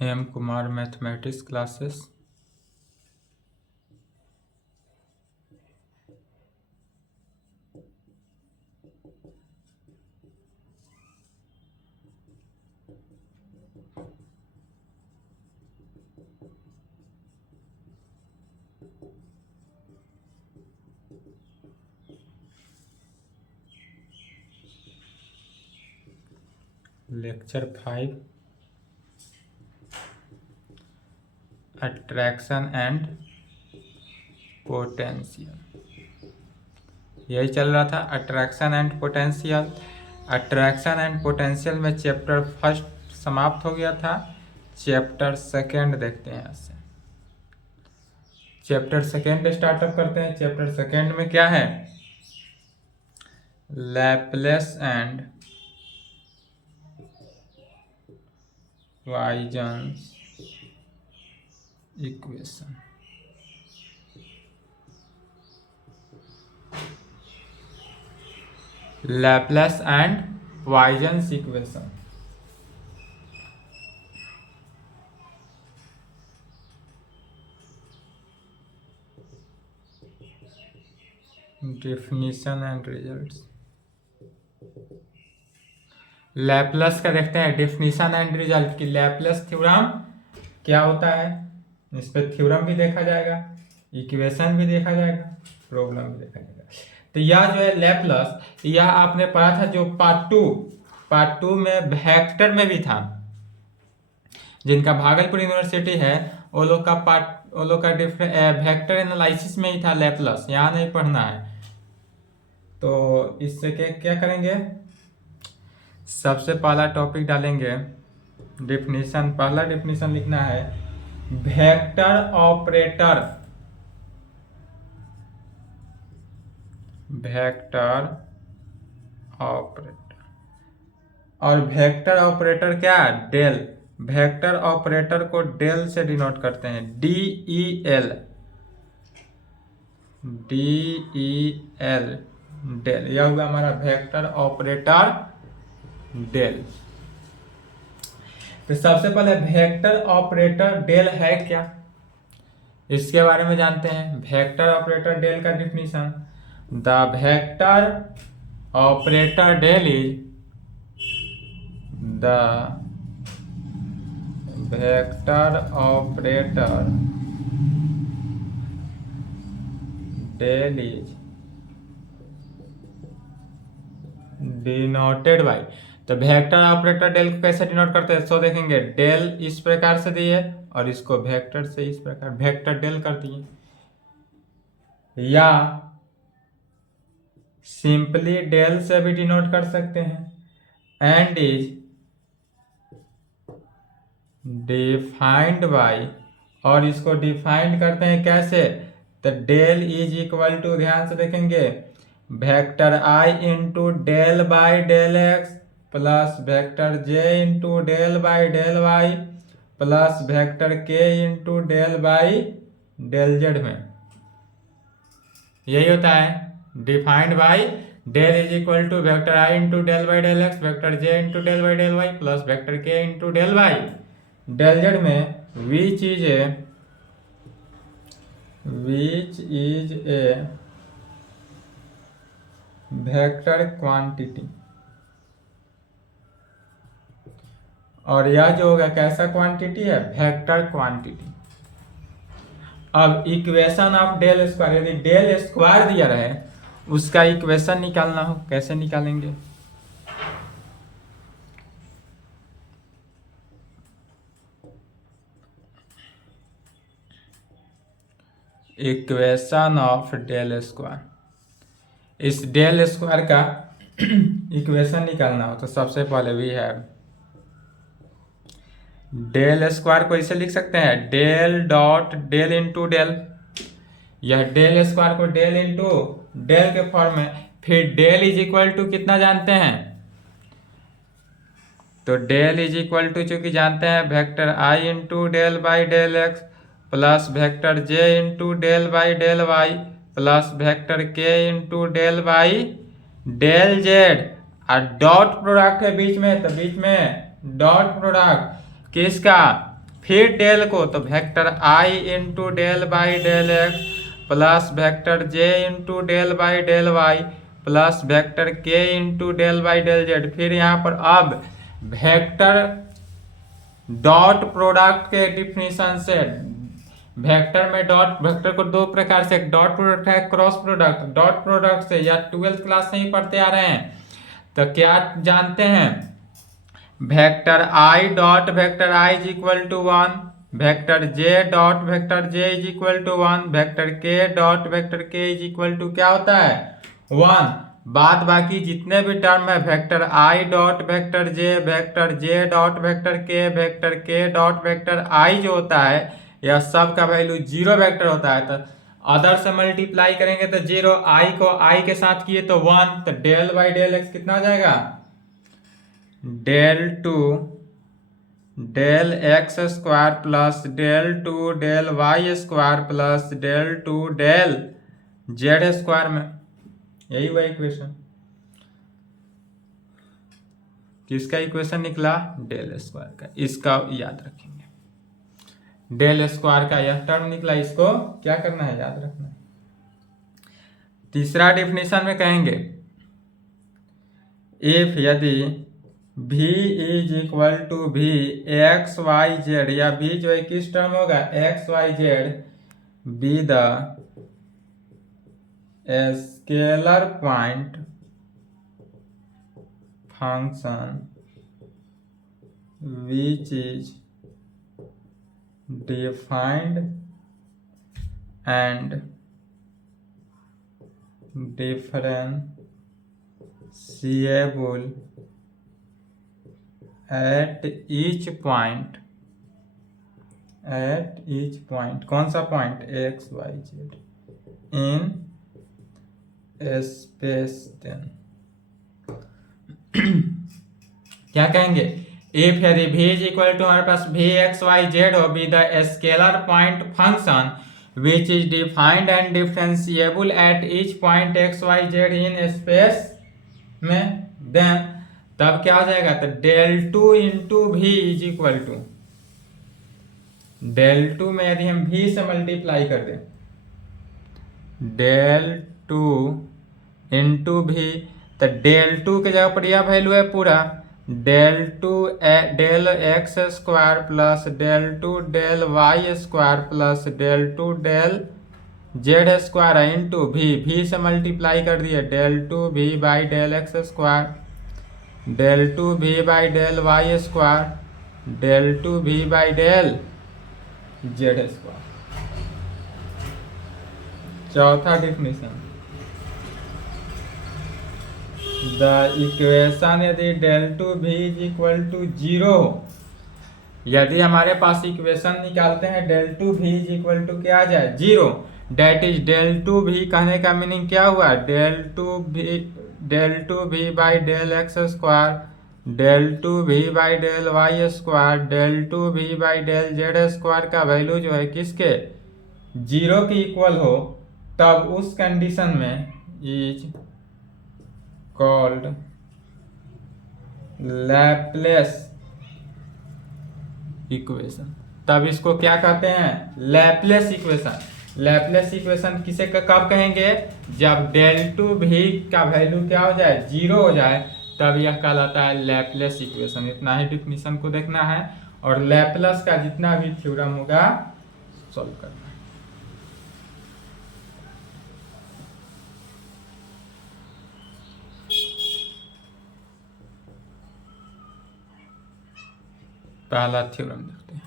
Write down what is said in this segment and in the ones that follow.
M Kumar mathematics classes. Lecture 5 attraction and potential. यही चल रहा था, attraction and potential. Attraction and potential में चैप्टर फर्स्ट समाप्त हो गया था। चैप्टर सेकेंड देखते हैं यहाँ से। चैप्टर सेकेंड स्टार्टअप करते हैं। चैप्टर सेकेंड में क्या है? Laplace and Poisson's equation. Laplace and Poisson's equation. Definition and results. Laplace का देखते हैं डेफिनेशन एंड रिजल्ट की। लैपलेस थ्योरम क्या होता है, इस पर थ्योरम भी देखा जाएगा, इक्वेशन भी देखा जाएगा, प्रॉब्लम भी देखा जाएगा। तो यह जो है लैपलेस, यह आपने पढ़ा था जो पार्ट टू में वेक्टर में भी था। जिनका भागलपुर यूनिवर्सिटी है वो लोग का वेक्टर एनालिसिस में ही था लैपलेस, यहाँ नहीं पढ़ना है। तो इससे क्या करेंगे, सबसे पहला टॉपिक डालेंगे डेफिनेशन। पहला डेफिनेशन लिखना है वेक्टर ऑपरेटर। वेक्टर ऑपरेटर, और वेक्टर ऑपरेटर क्या? डेल। वेक्टर ऑपरेटर को डेल से डिनोट करते हैं, DEL। डेल, यह हुआ हमारा वेक्टर ऑपरेटर डेल। तो सबसे पहले वेक्टर ऑपरेटर डेल है क्या, इसके बारे में जानते हैं। वेक्टर ऑपरेटर डेल का definition, the vector operator del is the vector operator del is denoted by. तो वेक्टर ऑपरेटर डेल को कैसे डिनोट करते हैं, सो देखेंगे डेल इस प्रकार से दिए और इसको वेक्टर से इस प्रकार वेक्टर डेल कर दिए, या सिंपली डेल से भी डिनोट कर सकते हैं। एंड इज डिफाइंड बाय, और इसको डिफाइंड करते हैं कैसे, तो डेल इज इक्वल टू, ध्यान से देखेंगे, vector I into del by del x plus vector J into del by del Y plus vector K into del by del Z में। यही होता है defined by del is equal to vector I into del by del X vector J into del by del Y plus vector K into del by del Z में which is a vector quantity. और यह जो होगा कैसा quantity है, vector quantity. अब equation of del square, यदि del square दिया रहे उसका इक्वेशन निकालना हो, कैसे निकालेंगे, इक्वेशन ऑफ डेल स्क्वायर। इस डेल स्क्वायर का इक्वेशन निकालना हो तो सबसे पहले वी है डेल स्क्वायर को इसे लिख सकते हैं del dot del into del. यह डेल स्क्वायर को डेल इंटू डेल के फॉर्म में, फिर डेल इज इक्वल टू कितना जानते हैं, तो डेल इज इक्वल टू चूंकि जानते हैं vector I into del by del x plus vector J into del by del Y plus vector K into del by del z, और dot product है बीच में, तो बीच में डॉट प्रोडक्ट किसका, फिर डेल को तो vector I into del by del x plus vector J into del by del Y plus vector K into del by del Z. फिर यहाँ पर अब वेक्टर डॉट प्रोडक्ट के डिफिनीशन से, वेक्टर में डॉट, वेक्टर को दो प्रकार से, डॉट प्रोडक्ट है, क्रॉस प्रोडक्ट। डॉट प्रोडक्ट से या 12th क्लास से ही पढ़ते आ रहे हैं तो क्या जानते हैं, vector I dot vector I is equal to 1, vector J dot vector J is equal to 1, vector K dot vector K is equal to क्या होता है 1। बाद बाकी जितने भी टर्म है, vector I dot vector J dot vector K dot vector आई जो होता है, यह सब का वैल्यू 0 वेक्टर होता है। तो अदर से मल्टीप्लाई करेंगे तो 0, आई को आई के साथ किए तो 1, तो डेल बाई डेल एक्स कितना हो जाएगा, del two del x square plus del two del Y square plus del two del Z square में। यही हुआ इक्वेशन। किसका इक्वेशन निकला, डेल स्क्वायर का। इसका याद रखेंगे, डेल स्क्वायर का यह टर्म निकला, इसको क्या करना है, याद रखना है। तीसरा डिफिनीशन में कहेंगे, इफ यदि v is equal to v x y z, या v जो है किस टर्म होगा, x y z, be the scalar point function which is defined and differentiable at each point, कौन सा point, x y z in space. Then क्या कहेंगे, if यदि v इज इक्वल टू हमारे पास v एक्स वाई जेड हो, be the scalar point function which is defined and differentiable at each point x y z in space में, then तब क्या हो जाएगा, तो del two into V is equal to, del two में यदि हम v से मल्टीप्लाई कर दें, डेल टू इंटू भी, तो डेल टू के जगह पर यह वैल्यू है पूरा, del two del x square plus del two del Y square plus del two del Z square है इंटू भी से मल्टीप्लाई कर दिए, del two V by del x square, del two V by del Y square, del two V by del Z square. चौथा definition, the equation यदि del two V is equal to 0 हो, यदि हमारे पास equation निकालते हैं del two V is equal to क्या आ जाए 0, डेट इज डेल टू भी कहने का मीनिंग क्या हुआ, del two V by del x square, del two V by del Y square, del two V by del Z square का value जो है किसके 0 के इक्वल हो, तब उस कंडीशन में इज कॉल्ड लैपलेस इक्वेशन। तब इसको क्या कहते हैं, लैपलेस इक्वेशन। लैपलेस इक्वेशन किसे कब कहेंगे, जब डेल टू भी का वैल्यू क्या हो जाए 0 हो जाए, तब यह कहलाता है लैपलेस इक्वेशन। इतना ही डिफिनीशन को देखना है और लैपलेस का जितना भी थ्योरम होगा सॉल्व करना है। पहला थ्योरम देखते हैं,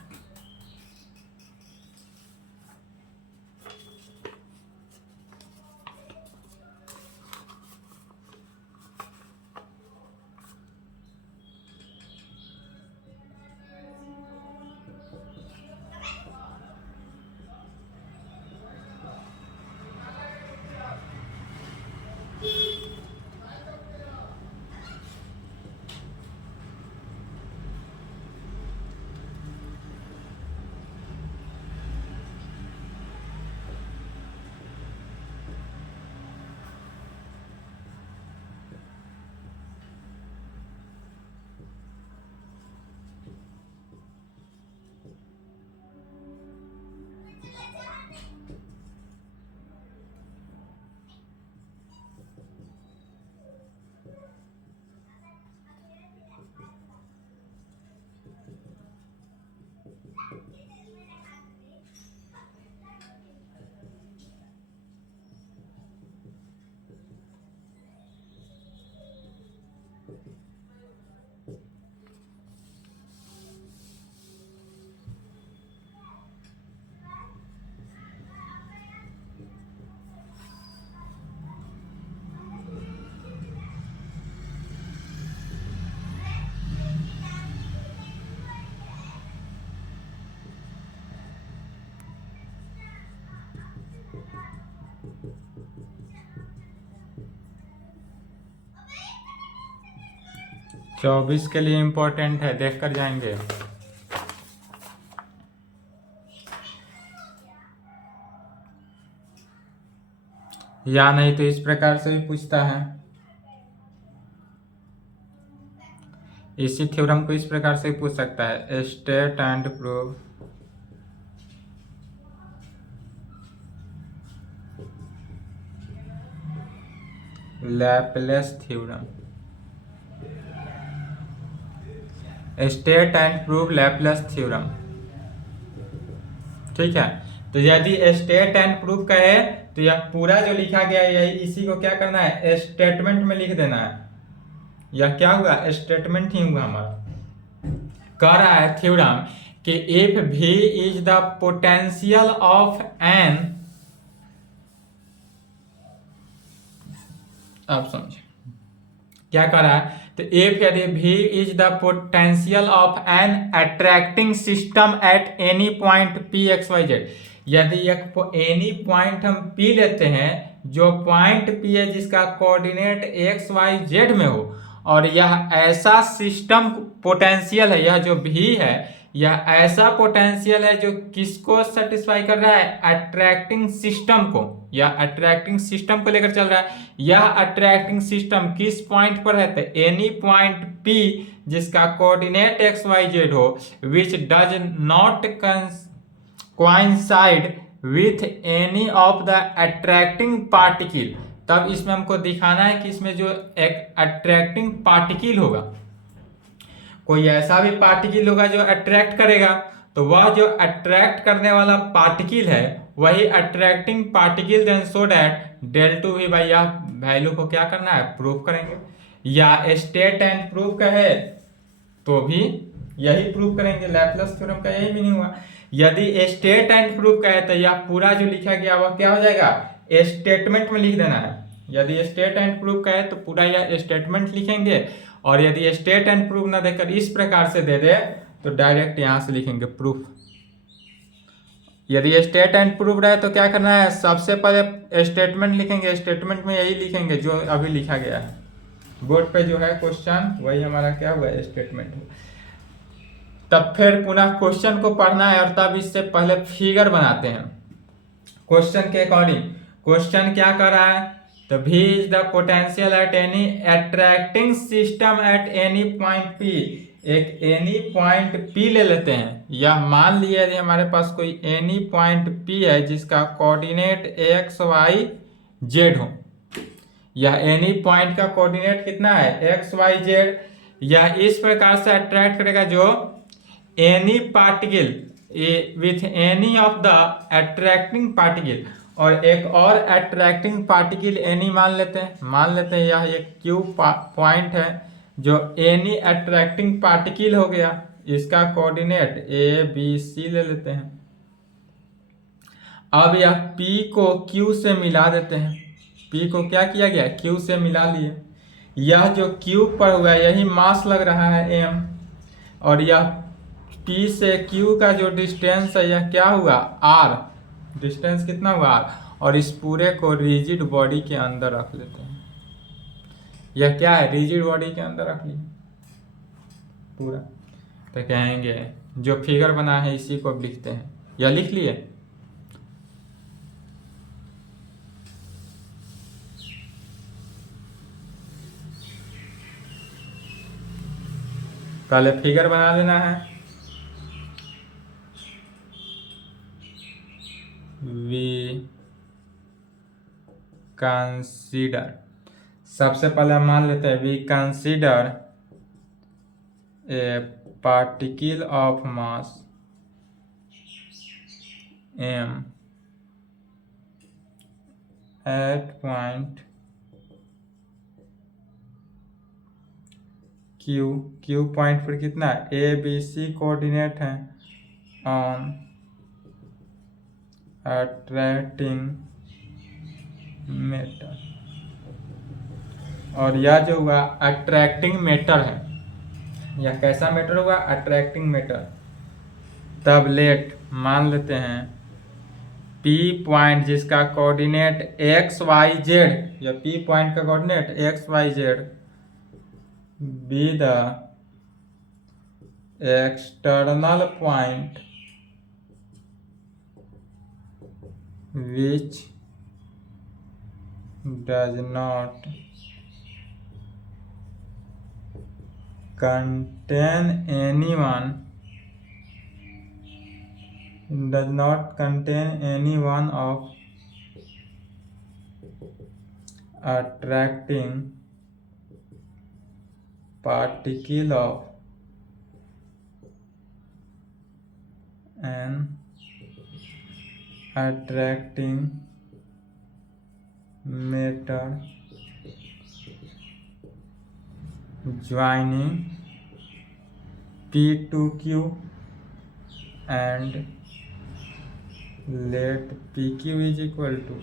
24 के लिए इम्पोर्टेंट है, देख कर जाएंगे। या नहीं तो इस प्रकार से भी पूछता है। इसी थ्योरम को इस प्रकार से पूछ सकता है, state and prove Laplace theorem. State and prove Laplace theorem, ठीक है। तो यदि स्टेट एंड प्रूव कहे तो यह पूरा जो लिखा गया है इसी को क्या करना है, स्टेटमेंट में लिख देना है। यह क्या हुआ, स्टेटमेंट ही हुआ हमारा। कह रहा है थ्योरम कि if V is the potential of an, आप समझे क्या कर रहा है। तो इफ यदि V is the potential of an attracting system at any point P x y z, यदि एनी पॉइंट हम P लेते हैं, जो पॉइंट P है जिसका कोऑर्डिनेट x y z में हो, और यह ऐसा सिस्टम पोटेंशियल है, यह जो V है यह ऐसा पोटेंशियल है जो किसको सेटिस्फाई कर रहा है, अट्रैक्टिंग सिस्टम को। यह अट्रैक्टिंग सिस्टम को लेकर चल रहा है। यह अट्रैक्टिंग सिस्टम किस पॉइंट पर है, तो एनी पॉइंट P जिसका कोऑर्डिनेट x y z हो, which does not coincide with any of the attracting particle। तब इसमें हमको दिखाना है कि इसमें जो एक अट्रैक्टिंग पार्टिकल होगा, कोई ऐसा भी पार्टिकल होगा जो अट्रैक्ट करेगा, तो वह जो अट्रैक्ट करने वाला पार्टिकल है वही attracting particle, then so that del two भी भाई यह वैल्यू को क्या करना है, प्रूव करेंगे। या स्टेट एंड प्रूव कहे तो भी यही प्रूव करेंगे, लैपलेस थ्योरम का यही मीनिंग हुआ। यदि स्टेट एंड प्रूफ कहे तो यह पूरा जो लिखा गया वह क्या हो जाएगा, स्टेटमेंट में लिख देना है। यदि स्टेट एंड प्रूफ कहे तो पूरा यह स्टेटमेंट लिखेंगे, और यदि स्टेट एंड प्रूफ ना देकर इस प्रकार से दे दे तो डायरेक्ट यहां से लिखेंगे प्रूफ। यदि स्टेट एंड प्रूफ रहे तो क्या करना है, सबसे पहले स्टेटमेंट लिखेंगे, स्टेटमेंट में यही लिखेंगे जो अभी लिखा गया है बोर्ड पे जो है क्वेश्चन, वही हमारा क्या हुआ, स्टेटमेंट हुआ। तब फिर पुनः क्वेश्चन को पढ़ना है, और तब इससे पहले फिगर बनाते हैं क्वेश्चन के अकॉर्डिंग। क्वेश्चन क्या कर रहा है, तो V is the potential at any attracting system at any point P। एक एनी पॉइंट P ले लेते हैं, यह मान लिया यदि हमारे पास कोई एनी पॉइंट P है जिसका कोऑर्डिनेट x y z हो। यह एनी पॉइंट का कोऑर्डिनेट कितना है, x y z। यह इस प्रकार से अट्रैक्ट करेगा जो any particle with any of the attracting particle, और एक और अट्रैक्टिंग पार्टिकल एनी मान लेते हैं यह एक क्यू पॉइंट है जो एनी अट्रैक्टिंग पार्टिकल हो गया, इसका कोऑर्डिनेट ए बी सी ले लेते हैं। अब यह P को Q से मिला देते हैं, P को क्या किया गया, Q से मिला लिए। यह जो Q पर हुआ यही मास लग रहा है m, और यह P से Q का जो डिस्टेंस है यह क्या हुआ, R। डिस्टेंस कितना हुआ, R। और इस पूरे को रिजिड बॉडी के अंदर रख लेते हैं। यह क्या है, रिजिड बॉडी के अंदर रख लिया पूरा। तो कहेंगे जो फिगर बना है इसी को लिखते हैं, यह लिख लिए। पहले फिगर बना लेना है। वी कंसीडर, सबसे पहले मान लेते हैं we consider a particle of mass m at point Q point पर कितना है, ए बी सी कोऑर्डिनेट है ऑन अट्रैक्टिंग मैटर, और यह जो हुआ अट्रैक्टिंग मैटर है, यह कैसा मैटर हुआ, अट्रैक्टिंग मैटर। तब लेट मान लेते हैं P पॉइंट जिसका कोऑर्डिनेट x y z, या P पॉइंट का coordinate x y z be the external point which does not contain any one of attracting particle of an attracting matter joining P to Q and let PQ is equal to,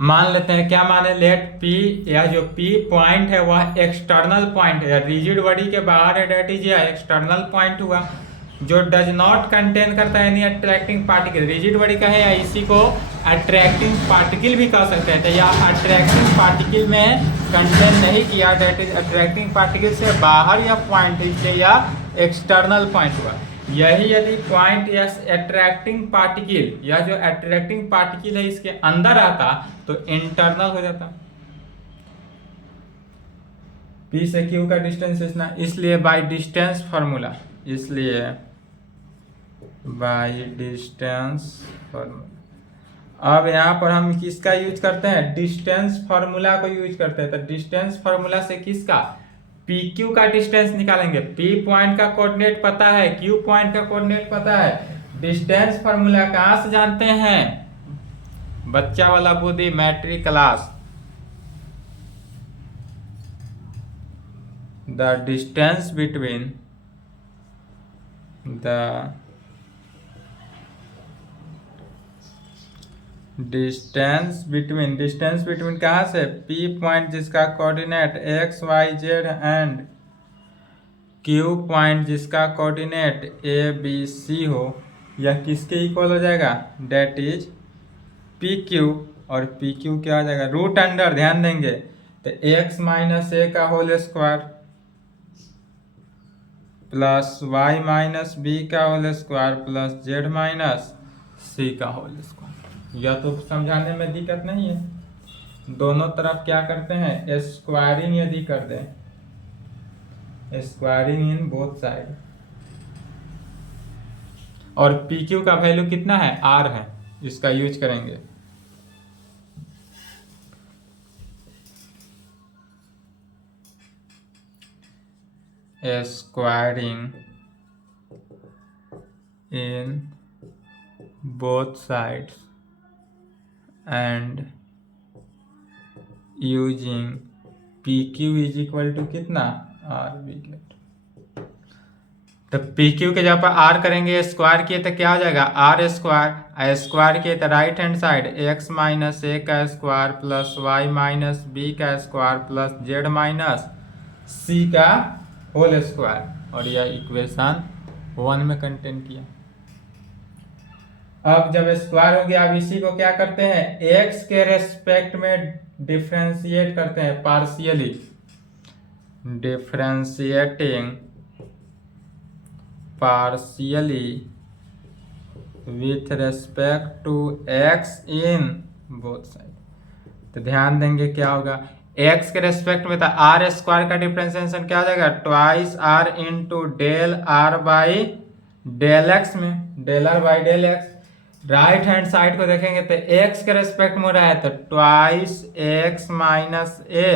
मान लेते हैं क्या माने, late P या जो P point है वह external point है, रिजिड बॉडी के बाहर है, डेट इज या एक्सटर्नल पॉइंट हुआ जो डज नॉट कंटेन करता है any attracting particle. Rigid body का है या इसी को अट्रैक्टिंग पार्टिकल भी कह सकते हैं, तो या अट्रैक्टिंग पार्टिकल में कंटेन नहीं किया, डेट इज अट्रैक्टिंग पार्टिकल से बाहर या पॉइंट इससे या एक्सटर्नल पॉइंट हुआ। यही यदि पॉइंट या अट्रैक्टिंग पार्टिकल या जो अट्रैक्टिंग पार्टिकल है इसके अंदर आता तो इंटरनल हो जाता। P से Q का डिस्टेंस इतना, इसलिए बाय डिस्टेंस फार्मूला, इसलिए बाय डिस्टेंस फार्मूला। अब यहाँ पर हम किसका यूज करते हैं, डिस्टेंस फार्मूला को यूज करते हैं। तो डिस्टेंस फार्मूला से किसका, PQ का डिस्टेंस निकालेंगे। P पॉइंट का कोऑर्डिनेट पता है, Q पॉइंट का कोऑर्डिनेट पता है। डिस्टेंस फार्मूला कहाँ से जानते हैं, बच्चा वाला बुद्धि, matric class. The distance between distance between कहाँ से, P पॉइंट जिसका coordinate x y z and Q point जिसका कोऑर्डिनेट a b c हो, यह किसके इक्वल हो जाएगा, डेट इज PQ। और PQ क्या आ जाएगा, रूट अंडर, ध्यान देंगे तो x माइनस a का whole square plus y minus b का whole square plus z minus c का होल स्क्वायर। यह तो समझाने में दिक्कत नहीं है, दोनों तरफ क्या करते हैं, स्क्वायरिंग यदि कर दें, स्क्वायरिंग इन बोथ साइड। और PQ का वैल्यू कितना है, R है, इसका यूज करेंगे। Squaring in both sides and using PQ is equal to कितना, R वी गेट। तो PQ के जगह पर R करेंगे, स्क्वायर किए तो क्या हो जाएगा, R स्क्वायर, स्क्वायर किए तो right hand side x minus a का square plus y minus b का square plus z minus c का होल स्क्वायर। और यह इक्वेशन 1 में कंटेन किया। अब जब स्क्वायर हो गया, अब इसी को क्या करते हैं, x के रेस्पेक्ट में डिफरेंशिएट करते हैं, partially differentiating partially with respect to x in both side. तो ध्यान देंगे क्या होगा, x के रेस्पेक्ट में था r स्क्वायर का डिफरेंशिएशन क्या हो जाएगा, twice r into del r by del x में del r by del x। Right hand side को देखेंगे तो x के रेस्पेक्ट में रहा है तो twice x minus a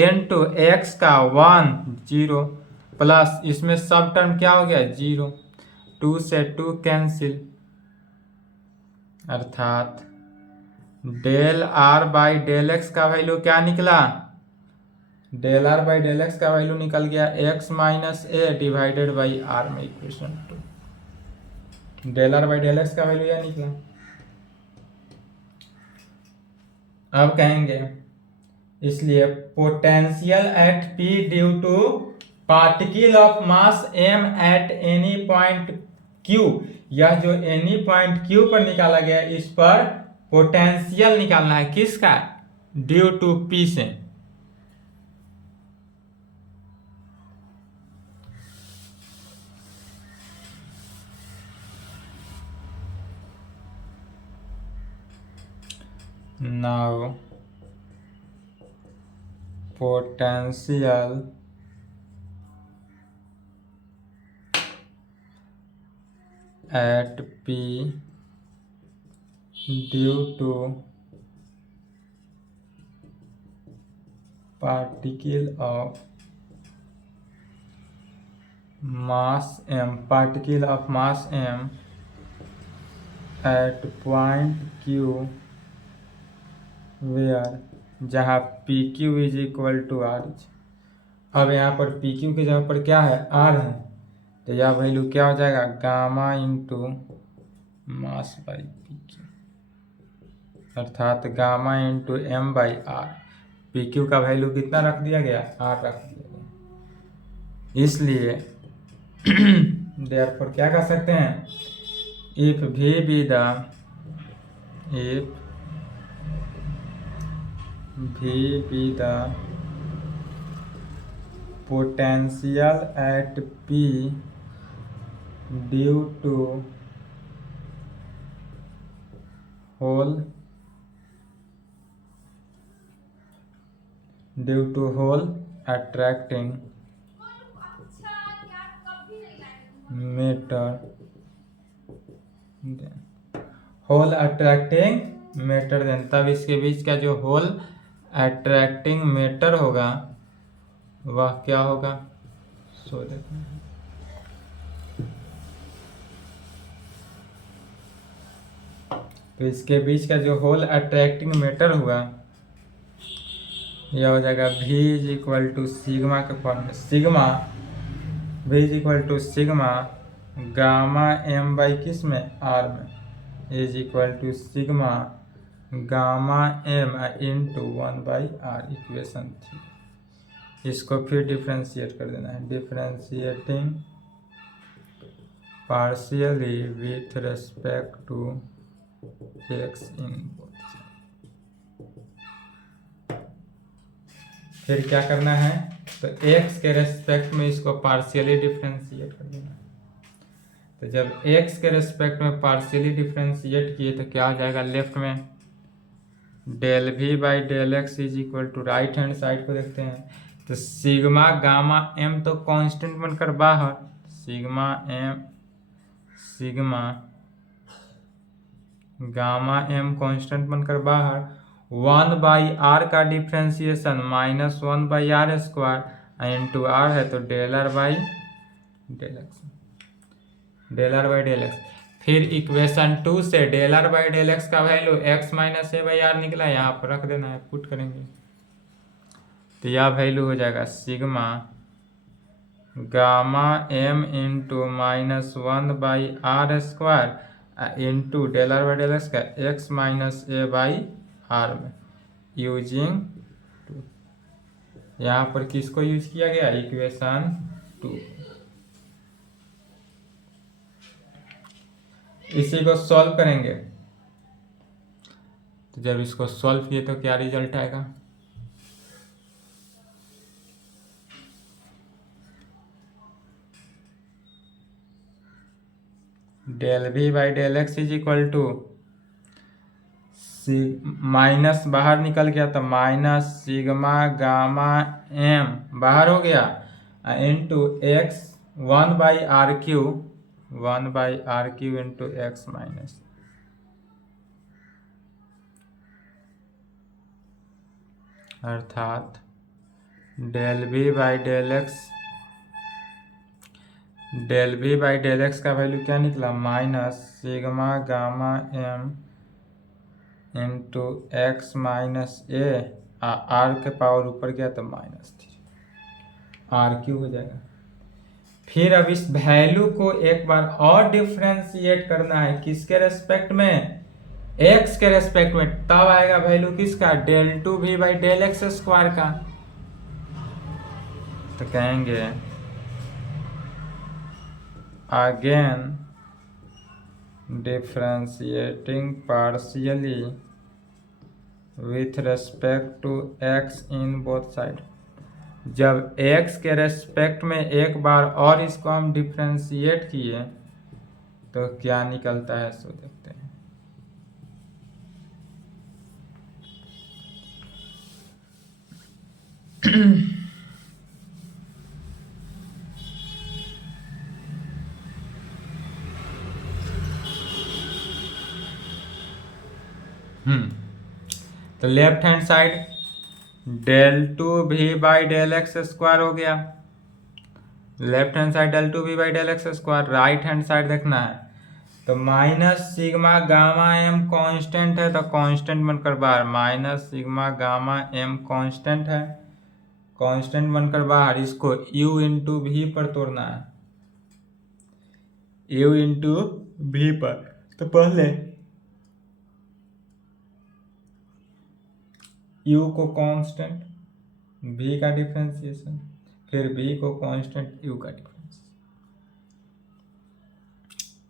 into x का 1 0 प्लस इसमें सब टर्म क्या हो गया, 0, 2 से 2 कैंसिल, अर्थात del r by del x का वैल्यू क्या निकला, del r by del x का वैल्यू निकल गया x minus a divided by r में equation 2। Del r by del x का वैल्यू यह निकला। अब कहेंगे इसलिए potential at P due to particle of mass m at any point Q, यह जो एनी पॉइंट Q पर निकाला गया, इस पर पोटेंशियल निकालना है, किसका, ड्यू टू P से। now potential at P due to particle of mass m at point Q where जहाँ PQ is equal to R. अब यहाँ पर PQ की जगह पर क्या है, R है, तो यह वैल्यू क्या हो जाएगा, gamma into mass by PQ, अर्थात gamma into M by R. PQ का वैल्यू कितना रख दिया गया, R रख दिया गया। इसलिए देयरफॉर क्या कर सकते हैं, इफ भी the potential at P due to hole attracting matter, then तब इसके बीच का जो होल अट्रैक्टिंग मैटर होगा वह क्या होगा, सो देखते हैं। तो इसके बीच का जो होल अट्रैक्टिंग मैटर हुआ यह हो जाएगा V is equal to sigma के फॉर्म में, sigma V is equal to sigma gamma M by किस में, R में, is equal to sigma gamma M into 1/R, equation 3। इसको फिर डिफ्रेंशिएट कर देना है, differentiating partially with respect to x in both. फिर क्या करना है, तो x के रेस्पेक्ट में इसको पार्शियली डिफ्रेंशिएट कर देना है। तो जब x के रेस्पेक्ट में पार्शियली डिफ्रेंशिएट किए तो क्या हो जाएगा, लेफ्ट में del V by del x is equal to, right hand side को देखते हैं तो सिग्मा गामा M तो कांस्टेंट बनकर बाहर, सिग्मा गामा M कांस्टेंट बनकर बाहर, 1/R का डिफ्रेंशिएशन -1/R² इंटू R है तो del R by del x. फिर इक्वेशन 2 से del R by del x का वैल्यू x माइनस a/r निकला, यहाँ पर रख देना है, पुट करेंगे तो यह वैल्यू हो जाएगा sigma gamma M into -1/R² into del R by del x का x माइनस a/r में, यूजिंग 2। यहाँ पर किसको यूज किया गया, इक्वेशन 2। इसी को सॉल्व करेंगे, तो जब इसको सॉल्व किए तो क्या रिजल्ट आएगा, del V by del x is equal to, minus बाहर निकल गया तो माइनस सिग्मा गामा M बाहर हो गया into x 1/R³ into x minus, अर्थात del V by del x का वैल्यू क्या निकला, minus sigma gamma M into x minus a, R के पावर ऊपर गया तो -3 R³ हो जाएगा। फिर अब इस वैल्यू को एक बार और डिफ्रेंशिएट करना है, किसके रेस्पेक्ट में, x के रेस्पेक्ट में, तब आएगा वैल्यू किसका, del 2V by del x square का। तो कहेंगे again differentiating partially with respect to x in both side. जब x के रेस्पेक्ट में एक बार और इसको हम डिफ्रेंशिएट किए तो क्या निकलता है, सो देखते हैं। तो left hand side del two V by del x square हो गया, left hand side del two V by del x square. Right hand side देखना है तो minus sigma gamma M constant है, तो कांस्टेंट बनकर बाहर, minus sigma gamma M constant है, कांस्टेंट बनकर बाहर। इसको u इंटू वी पर तोड़ना है, u इंटू वी पर। तो पहले u को कांस्टेंट, v का डिफरेंशिएशन, फिर v को कांस्टेंट, u का डिफरेंस।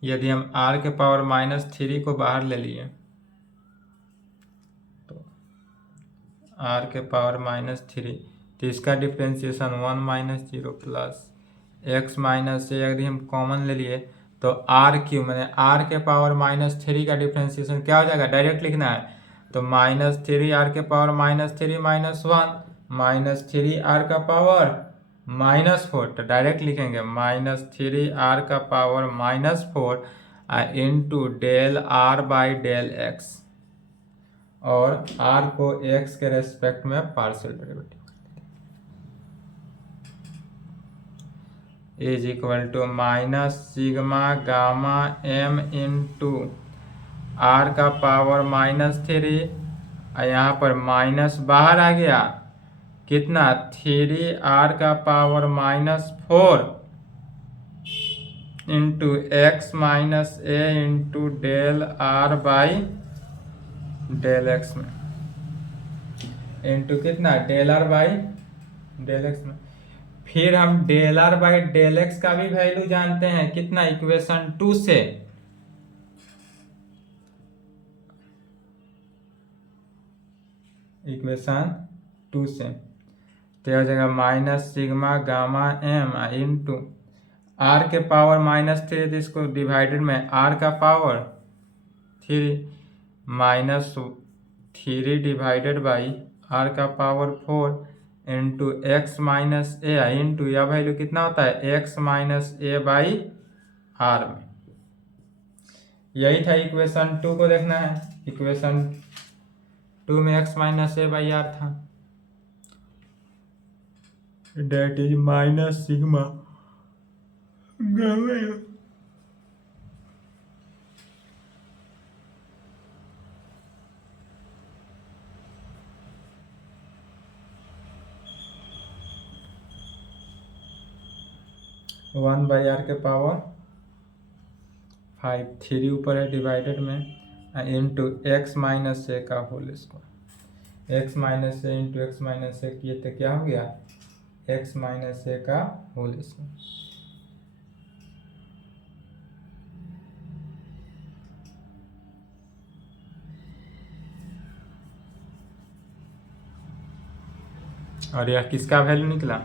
यदि हम r के पावर -3 को बाहर ले लिए तो r के पावर -3, तो इसका डिफरेंशिएशन 1 - 0 प्लस x माइनस ए। यदि हम कॉमन ले लिए तो r³ मैंने r के पावर -3 का डिफरेंशिएशन क्या हो जाएगा, डायरेक्ट लिखना है। तो -3 r के पावर -3 -1 -3 r का पावर -4, तो डायरेक्ट लिखेंगे -3 r का power -4 into del r by del x, और r को x के रेस्पेक्ट में partial derivative is equal to minus sigma gamma m into r का पावर -3, यहाँ पर माइनस बाहर आ गया, कितना 3r का power -4 into x minus A into del r by del x में, इंटू कितना del r by del x में। फिर हम del r by del x का भी वैल्यू जानते हैं, कितना इक्वेशन 2 से, इक्वेशन 2 से। तो हो जाएगा minus sigma gamma m into r के पावर -3, तो इसको डिवाइडेड में r का पावर 3 -3 डिवाइडेड बाई r का power 4 into x minus A into यह वैल्यू कितना होता है x minus A by R में। यही था इक्वेशन 2 को देखना है, इक्वेशन 2 में x minus A by R था, that is minus sigma gamma 1 by R के पावर 5, 3 ऊपर है डिवाइडेड में, इंटू एक्स माइनस ए का whole square, x minus A into x minus ए किए तो क्या हो गया एक्स माइनस ए का होल स्क्वायर। और यह किसका वैल्यू निकला,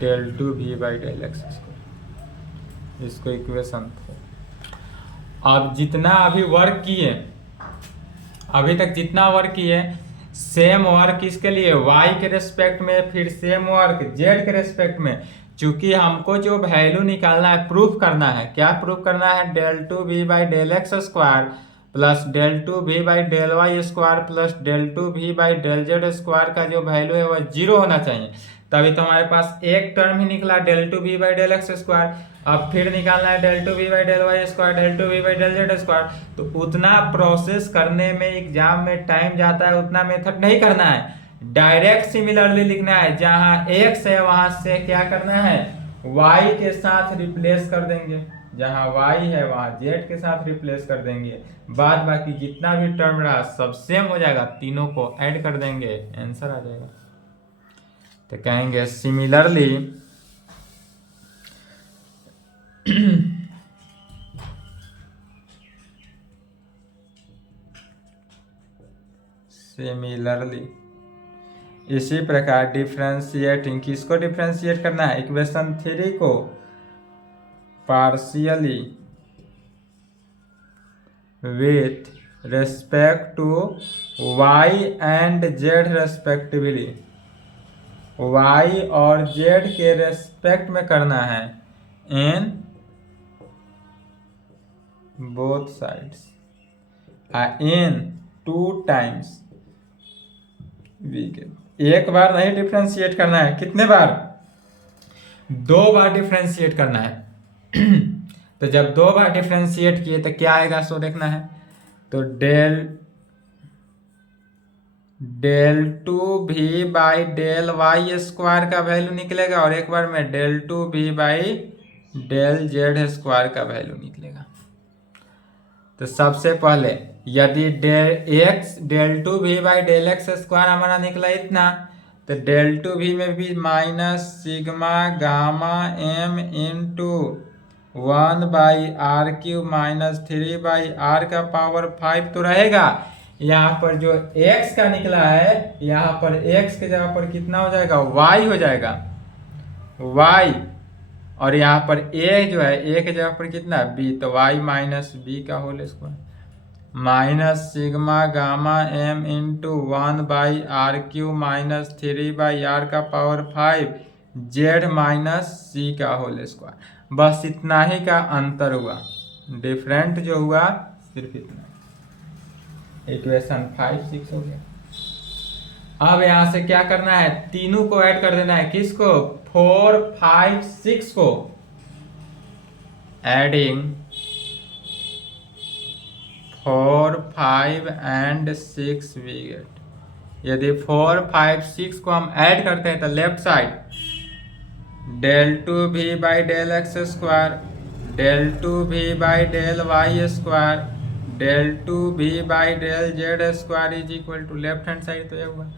del two V by del x square, इसको इक्वेशन 4। अब जितना अभी वर्क किए, अभी तक जितना वर्क किए, सेम वर्क किसके लिए, y के रेस्पेक्ट में, फिर सेम वर्क z के रेस्पेक्ट में। चूंकि हमको जो वैल्यू निकालना है, प्रूफ करना है, क्या प्रूफ करना है, del two V by del x square plus del two V by del Y square plus del two V by del Z square का जो वैल्यू है वह 0 होना चाहिए। तभी तो हमारे पास एक टर्म ही निकला del two V by del x square. अब फिर निकालना है del two V by del Y square, del two V by del Z square. तो उतना प्रोसेस करने में एग्जाम में टाइम जाता है, उतना मेथड नहीं करना है, डायरेक्ट सिमिलरली लिखना है। जहां एक्स है वहां से क्या करना है, वाई के साथ रिप्लेस कर देंगे, जहां y है वहां z के साथ रिप्लेस कर देंगे। बाद बाकी जितना भी टर्म रहा सब सेम हो जाएगा, तीनों को ऐड कर देंगे, आंसर आ जाएगा। तो कहेंगे सिमिलरली सिमिलरली इसी प्रकार डिफ्रेंशिएटिंग, किसको डिफ्रेंशिएट करना है, इक्वेशन 3 को partially with respect to y and z respectively, y और z के रेस्पेक्ट में करना है in both sides in 2 times v के। एक बार नहीं डिफ्रेंशिएट करना है, कितने बार? 2 बार डिफ्रेंशिएट करना है। तो जब 2 बार डिफ्रेंशिएट किए तो क्या आएगा सो देखना है। तो del 2v by del Y square का वैल्यू निकलेगा और एक बार में del 2v by del Z square का वैल्यू निकलेगा। तो सबसे पहले यदि del 2v by del x square हमारा निकला इतना, तो डेल 2v में भी minus sigma gamma m into 1/r³ minus 3/r का पावर 5 तो रहेगा। यहाँ पर जो x का निकला है, यहाँ पर x के जगह पर कितना हो जाएगा, y हो जाएगा, y। और यहाँ पर a जो है, a के जगह पर कितना b, तो y माइनस b का whole square minus sigma gamma m into 1/r³ minus 3/r का पावर 5 z माइनस c का होल स्क्वायर। बस इतना ही का अंतर हुआ, डिफरेंट जो हुआ सिर्फ इतना। इक्वेशन 5, 6 हो गया। अब यहां से क्या करना है, तीनों को ऐड कर देना है। किसको? 4, 5, 6 को। Adding 4, 5 and 6 we get. यदि 4, 5, 6 को हम ऐड करते हैं तो left side del 2v by del x square, del 2v by del Y square, del 2v by del Z square is equal to left hand side. तो ये हुआ।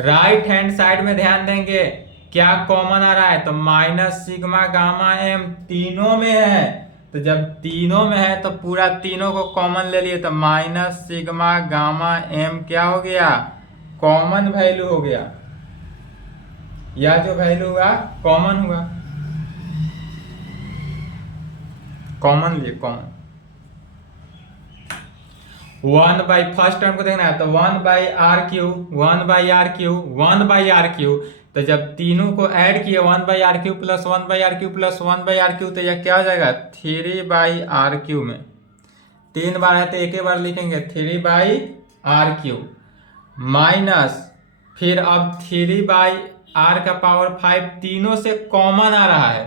Right hand side में ध्यान देंगे क्या कॉमन आ रहा है, तो माइनस सिग्मा गामा m तीनों में है। तो जब तीनों में है तो पूरा तीनों को कॉमन ले लिए, तो माइनस सिग्मा गामा m क्या हो गया, कॉमन वैल्यू हो गया। यह जो वैल्यू हुआ कॉमन हुआ, कॉमन लिए कॉमन। 1 फर्स्ट टर्म को देखना है तो 1/r³, 1/r³, 1/r³। तो जब तीनों को ऐड किए 1/r³ plus 1/r³ plus 1/r³, तो यह क्या हो जाएगा 3/r³ में। 3 बार है तो एक ही बार लिखेंगे 3/r³ माइनस, फिर अब 3/r का पावर 5 तीनों से कॉमन आ रहा है,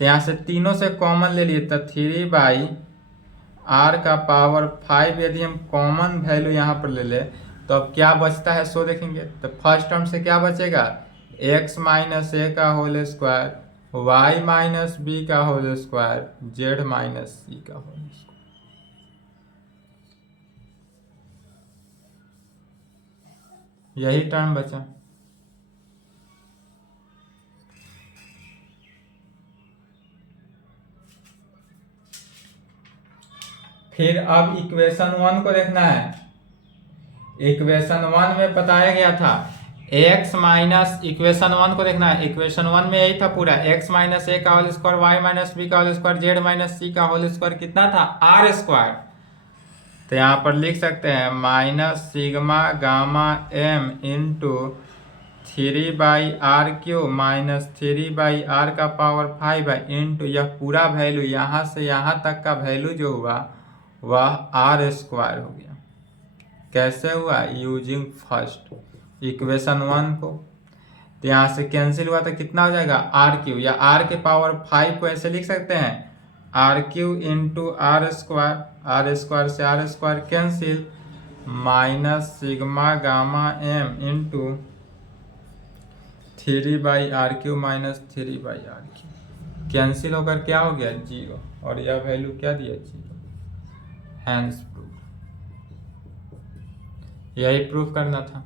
तो यहाँ से तीनों से कॉमन ले लिए तो 3/r का पावर 5 यदि हम कॉमन वैल्यू यहाँ पर ले ले तो अब क्या बचता है सो देखेंगे। तो फर्स्ट टर्म से क्या बचेगा, x माइनस a का whole square, y minus b का whole square, z minus c का होल स्क्वायर। यही टर्म बचा। फिर अब इक्वेशन 1 को देखना है। इक्वेशन 1 में बताया गया था x माइनस, इक्वेशन 1 को देखना है। इक्वेशन 1 में यही था पूरा, x माइनस a का whole square, y minus b का whole square, z minus c का होल स्क्वायर कितना था, r स्क्वायर। तो यहाँ पर लिख सकते हैं minus sigma gamma m into 3/r³ minus 3/r का पावर 5 है इंटू यह पूरा वैल्यू यहाँ से यहाँ तक का वैल्यू जो हुआ वह r स्क्वायर हो गया। कैसे हुआ, यूजिंग फर्स्ट इक्वेशन 1 को। तो यहाँ से कैंसिल हुआ तो कितना हो जाएगा r³ या r के पावर 5 को ऐसे लिख सकते हैं r³ इंटू r स्क्वायर से r square cancel, minus sigma gamma m into 3/r³ minus 3/r³ cancel होकर क्या हो गया 0, और यह वैल्यू क्या दिया 0। हैंस प्रूफ, यही प्रूफ करना था।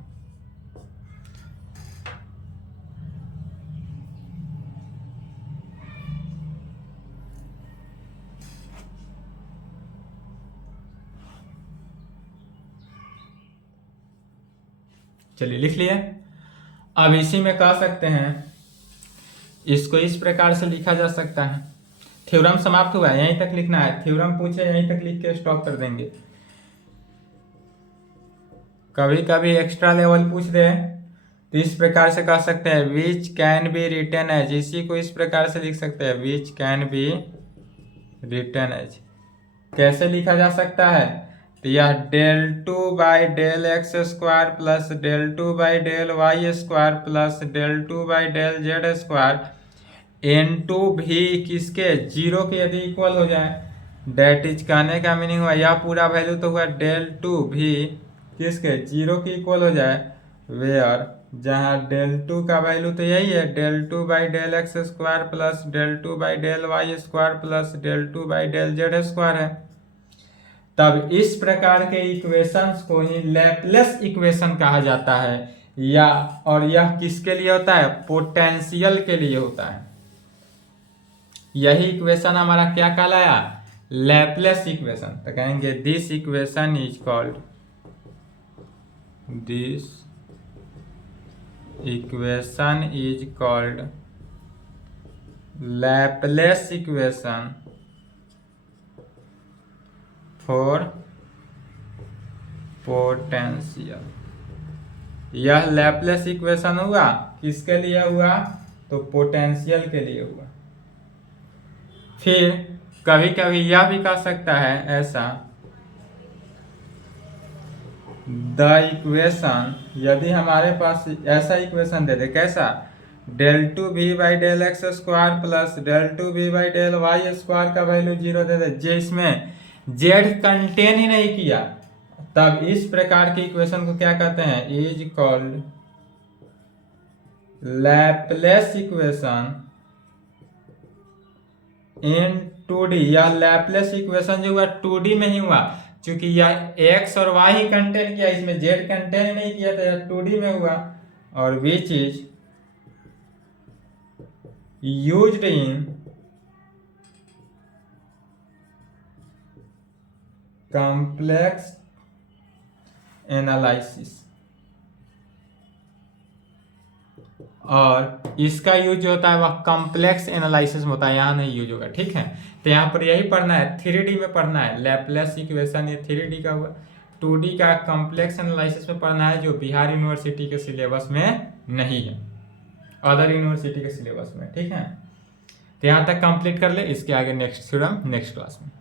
चलिए लिख लिए। अब इसी में कह सकते हैं, इसको इस प्रकार से लिखा जा सकता है। थ्योरम समाप्त हुआ, यहीं तक लिखना है। थ्योरम पूछे यहीं तक लिख के स्टॉप कर देंगे। कभी कभी एक्स्ट्रा लेवल पूछ रहे हैं तो इस प्रकार से कह सकते हैं which can be written as, इसी को इस प्रकार से लिख सकते हैं which can be written as. कैसे लिखा जा सकता है? तो यह del two by del x square plus del two by del Y square plus del two by del Z square एन टू भी किसके जीरो के यदि इक्वल हो जाए, डेट इज कहने का मीनिंग हुआ यह पूरा वैल्यू तो हुआ डेल टू भी किसके जीरो के इक्वल हो जाए, वेयर जहाँ डेल टू का वैल्यू तो यही है del two by del x square plus del two by del Y square plus del two by del Z square है। तब इस प्रकार के इक्वेशंस को ही लैपलेस इक्वेशन कहा जाता है, या और यह किसके लिए होता है? पोटेंशियल के लिए होता है। यही इक्वेशन हमारा क्या कहलाया? Laplace equation. तो कहेंगे this equation is called, this equation is called Laplace equation for potential. यह लैपलेस इक्वेशन हुआ किसके लिए हुआ? तो पोटेंशियल के लिए हुआ। फिर कभी कभी यह भी कह सकता है ऐसा, द इक्वेशन, यदि हमारे पास ऐसा इक्वेशन दे दे कैसा, del two B by del x square plus del two B by del Y square का वैल्यू जीरो दे दे, जिसमें जेड कंटेन ही नहीं किया, तब इस प्रकार की इक्वेशन को क्या कहते हैं? Is called Laplace equation in 2D। यह लैपलेस इक्वेशन जो हुआ 2D में ही हुआ, क्योंकि यह x और y ही कंटेन किया, इसमें z कंटेन नहीं किया, तो यह 2D में हुआ। और which is used in complex analysis, और इसका यूज जो होता है वह कॉम्प्लेक्स एनालिसिस में होता है, यहाँ नहीं यूज होगा। ठीक है, तो यहाँ पर यही पढ़ना है, 3D में पढ़ना है। लैपलेस इक्वेशन ये 3D का हुआ, 2D का कॉम्प्लेक्स एनालिसिस में पढ़ना है, जो बिहार यूनिवर्सिटी के सिलेबस में नहीं है, अदर यूनिवर्सिटी के सिलेबस में। ठीक है, तो यहाँ तक कंप्लीट कर ले, इसके आगे नेक्स्ट थ्योरम नेक्स्ट क्लास में।